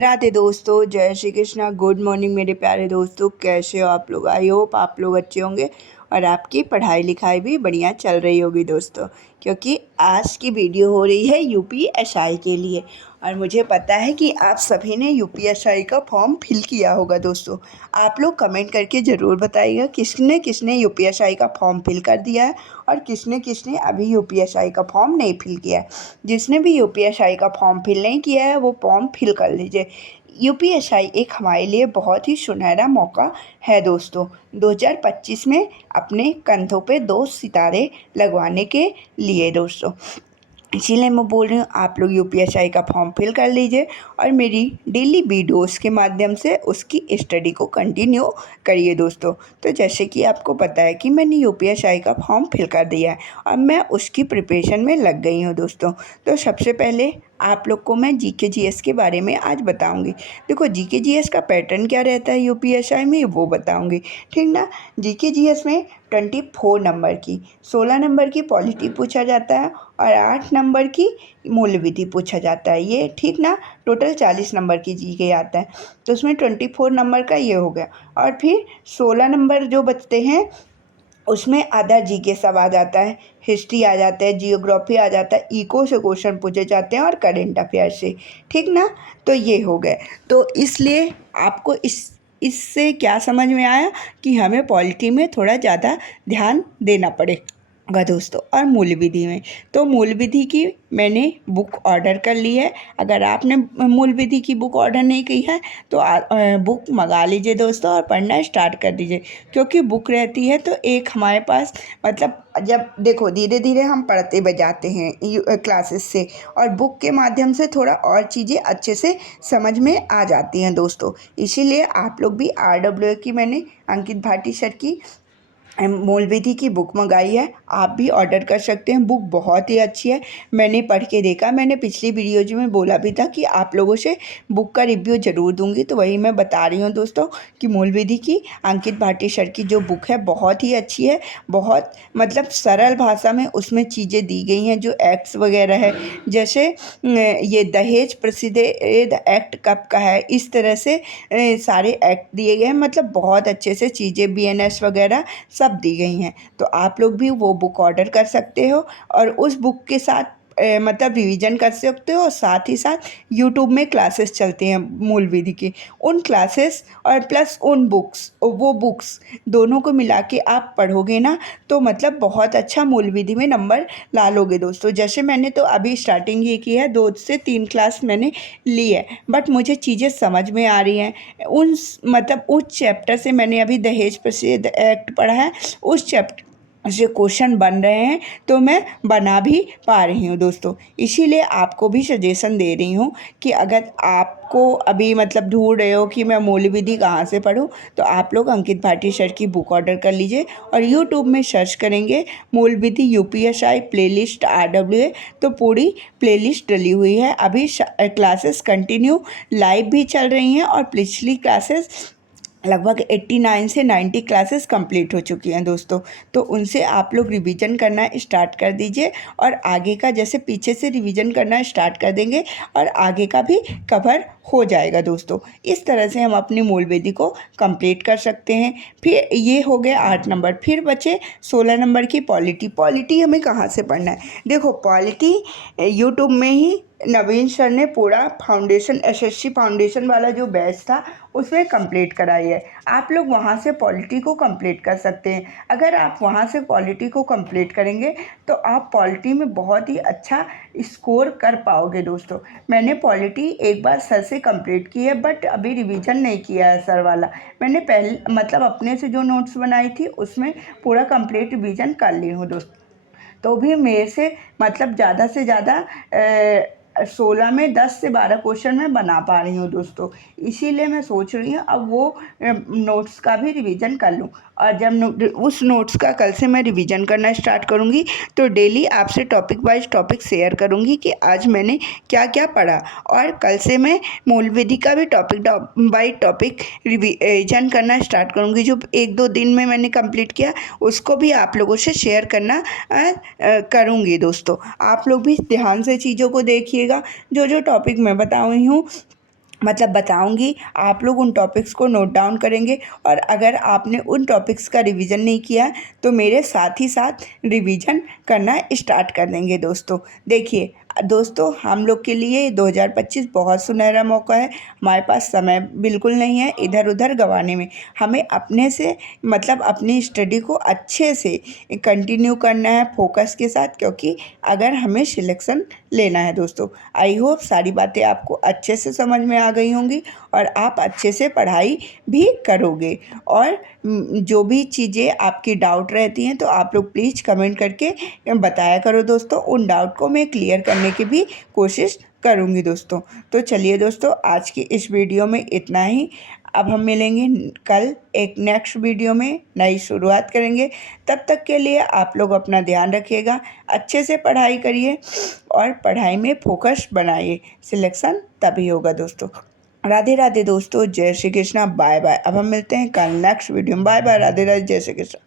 राधे दोस्तों, जय Shri Krishna. Good morning मेरे प्यारे दोस्तों, कैसे हो आप लोग। आई होप आप लोग अच्छे होंगे और आपकी पढ़ाई लिखाई भी बढ़िया चल रही होगी दोस्तों, क्योंकि आज की वीडियो हो रही है यूपीएसआई के लिए। और मुझे पता है कि आप सभी ने यूपीएसआई का फॉर्म फिल किया होगा दोस्तों। आप लोग कमेंट करके ज़रूर बताइएगा किसने किसने यूपीएसआई का फॉर्म फिल कर दिया है और किसने किसने अभी यूपीएसआई का फॉर्म नहीं फिल किया है। जिसने भी यूपीएसआई का फॉर्म फिल नहीं किया है वो फॉर्म फिल कर लीजिए। यूपीएसआई एक हमारे लिए बहुत ही सुनहरा मौका है दोस्तों। 2025 में अपने कंधों पे 2 सितारे लगवाने के लिए दोस्तों। इसीलिए मैं बोल रही हूँ आप लोग यूपीएसआई का फॉर्म फिल कर लीजिए और मेरी डेली वीडियोस के माध्यम से उसकी स्टडी को कंटिन्यू करिए दोस्तों। तो जैसे कि आपको पता है कि मैंने यूपीएसआई का फॉर्म फिल कर दिया है और मैं उसकी प्रिपरेशन में लग गई हूँ दोस्तों। तो सबसे पहले आप लोग को मैं जीके जीएस के बारे में आज बताऊंगी। देखो जीके जीएस का पैटर्न क्या रहता है यूपीएसआई में वो बताऊंगी, ठीक ना। जीके जीएस में 24 नंबर की, 16 नंबर की पॉलिटी पूछा जाता है और 8 नंबर की मूल्य विधि पूछा जाता है, ये ठीक ना। टोटल 40 नंबर की जीके आता है, तो उसमें 24 नंबर का ये हो गया। और फिर 16 नंबर जो बचते हैं उसमें आधा जीके सब आ जाता है, हिस्ट्री आ जाता है, जियोग्राफी आ जाता है, इको से क्वेश्चन पूछे जाते हैं और करेंट अफेयर से, ठीक ना। तो ये हो गए। तो इसलिए आपको इससे क्या समझ में आया कि हमें पॉलिटी में थोड़ा ज़्यादा ध्यान देना पड़ेगा दोस्तों। और मूल विधि में, तो मूल विधि की मैंने बुक ऑर्डर कर ली है। अगर आपने मूल विधि की बुक ऑर्डर नहीं की है तो बुक मंगा लीजिए दोस्तों और पढ़ना स्टार्ट कर दीजिए। क्योंकि बुक रहती है तो एक हमारे पास, मतलब जब देखो धीरे धीरे हम पढ़ते बजाते हैं क्लासेस से, और बुक के माध्यम से थोड़ा और चीज़ें अच्छे से समझ में आ जाती हैं दोस्तों। इसीलिए आप लोग भी आरडब्ल्यू की मैंने अंकित भाटी सर की मूल विधि की बुक मंगाई है, आप भी ऑर्डर कर सकते हैं। बुक बहुत ही अच्छी है, मैंने पढ़ के देखा। मैंने पिछली वीडियोज में बोला भी था कि आप लोगों से बुक का रिव्यू ज़रूर दूंगी, तो वही मैं बता रही हूँ दोस्तों कि मूल विधि की अंकित भाटी सर की जो बुक है बहुत ही अच्छी है। बहुत मतलब सरल भाषा में उसमें चीज़ें दी गई हैं, जो एक्ट्स वगैरह है, जैसे ये दहेज प्रसिद्ध एक्ट कब का है, इस तरह से सारे एक्ट दिए गए हैं। मतलब बहुत अच्छे से चीज़ें बीएनएस वगैरह सब दी गई हैं। तो आप लोग भी वो बुक ऑर्डर कर सकते हो और उस बुक के साथ मतलब रिवीजन कर सकते हो। और साथ ही साथ यूट्यूब में क्लासेस चलती हैं मूल विधि की, उन क्लासेस और प्लस उन बुक्स, वो बुक्स दोनों को मिला के आप पढ़ोगे ना तो मतलब बहुत अच्छा मूल विधि में नंबर ला लोगे दोस्तों। जैसे मैंने तो अभी स्टार्टिंग ही की है, 2 से 3 क्लास मैंने ली है, बट मुझे चीज़ें समझ में आ रही हैं। मतलब उस चैप्टर से मैंने अभी दहेज प्रसिद्ध एक्ट पढ़ा है, उस चैप्टर से क्वेश्चन बन रहे हैं तो मैं बना भी पा रही हूँ दोस्तों। इसीलिए आपको भी सजेशन दे रही हूँ कि अगर आपको अभी मतलब ढूंढ रहे हो कि मैं मूल विधि कहाँ से पढूं, तो आप लोग अंकित भाटी सर की बुक ऑर्डर कर लीजिए और यूट्यूब में सर्च करेंगे मूल विधि यूपीएसआई प्लेलिस्ट आरडब्ल्यूए, तो पूरी प्लेलिस्ट डली हुई है। अभी क्लासेस कंटिन्यू लाइव भी चल रही हैं और पिछली क्लासेस लगभग 89 से 90 क्लासेस कंप्लीट हो चुकी हैं दोस्तों। तो उनसे आप लोग रिवीजन करना स्टार्ट कर दीजिए और आगे का जैसे पीछे से रिवीजन करना स्टार्ट कर देंगे और आगे का भी कवर हो जाएगा दोस्तों। इस तरह से हम अपनी मूल विधि को कंप्लीट कर सकते हैं। फिर ये हो गए 8 नंबर, फिर बचे 16 नंबर की पॉलिटी। पॉलिटी हमें कहाँ से पढ़ना है, देखो पॉलिटी यूट्यूब में ही नवीन सर ने पूरा फाउंडेशन एसएससी फाउंडेशन वाला जो बैच था उसमें कंप्लीट कराई है। आप लोग वहाँ से पॉलिटी को कंप्लीट कर सकते हैं। अगर आप वहाँ से पॉलिटी को कंप्लीट करेंगे तो आप पॉलिटी में बहुत ही अच्छा स्कोर कर पाओगे दोस्तों। मैंने पॉलिटी एक बार सर से कंप्लीट की है, बट अभी रिवीजन नहीं किया है सर वाला। मैंने पहले मतलब अपने से जो नोट्स बनाई थी उसमें पूरा कंप्लीट रिवीजन कर ली हूँ दोस्तों। तो भी मेरे से मतलब ज़्यादा से ज़्यादा 16 में 10 से 12 क्वेश्चन मैं बना पा रही हूँ दोस्तों। इसीलिए मैं सोच रही हूँ अब वो नोट्स का भी रिवीजन कर लूँ। और जब उस नोट्स का कल से मैं रिवीजन करना स्टार्ट करूँगी तो डेली आपसे टॉपिक वाइज टॉपिक शेयर करूँगी कि आज मैंने क्या क्या पढ़ा। और कल से मैं मूल विधि का भी टॉपिक बाई टॉपिक रिवीजन करना स्टार्ट करूँगी। जो 1-2 दिन में मैंने कंप्लीट किया उसको भी आप लोगों से शेयर करना करूँगी दोस्तों। आप लोग भी ध्यान से चीज़ों को देखिएगा। जो जो टॉपिक मैं बता रही हूँ मतलब बताऊंगी, आप लोग उन टॉपिक्स को नोट डाउन करेंगे। और अगर आपने उन टॉपिक्स का रिवीजन नहीं किया है तो मेरे साथ ही साथ रिवीजन करना स्टार्ट कर देंगे दोस्तों। देखिए दोस्तों, हम लोग के लिए 2025 बहुत सुनहरा मौका है। हमारे पास समय बिल्कुल नहीं है इधर उधर गंवाने में। हमें अपने से मतलब अपनी स्टडी को अच्छे से कंटिन्यू करना है फोकस के साथ, क्योंकि अगर हमें सिलेक्शन लेना है दोस्तों। आई होप सारी बातें आपको अच्छे से समझ में आ गई होंगी और आप अच्छे से पढ़ाई भी करोगे। और जो भी चीज़ें आपकी डाउट रहती हैं तो आप लोग प्लीज़ कमेंट करके बताया करो दोस्तों। उन डाउट को मैं क्लियर करने की भी कोशिश करूँगी दोस्तों। तो चलिए दोस्तों, आज की इस वीडियो में इतना ही। अब हम मिलेंगे कल एक नेक्स्ट वीडियो में, नई शुरुआत करेंगे। तब तक के लिए आप लोग अपना ध्यान रखिएगा, अच्छे से पढ़ाई करिए और पढ़ाई में फोकस बनाइए। सिलेक्शन तभी होगा दोस्तों। राधे राधे दोस्तों, जय श्री कृष्णा, बाय बाय। अब हम मिलते हैं कल नेक्स्ट वीडियो में। बाय बाय, राधे राधे, जय श्री कृष्ण।